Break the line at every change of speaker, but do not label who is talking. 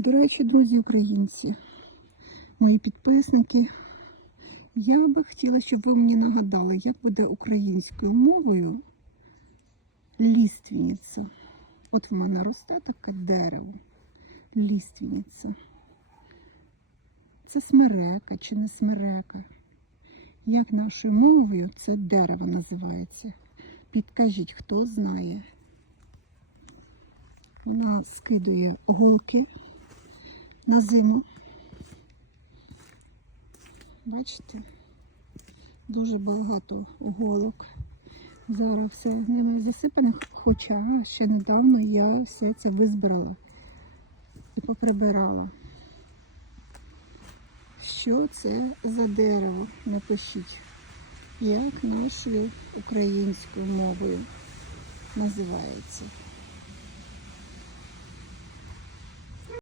До речі, друзі українці, мої підписники, я би хотіла, щоб ви мені нагадали, як буде українською мовою ліственниця. От в мене росте таке дерево. Ліственниця. Це смерека чи не смерека? Як нашою мовою це дерево називається? Підкажіть, хто знає. Вона скидує голки на зиму. Бачите? Дуже багато голок. Зараз все ними засипане, хоча ще недавно я все це визбирала і поприбирала. Що це за дерево? Напишіть, як нашою українською мовою називається.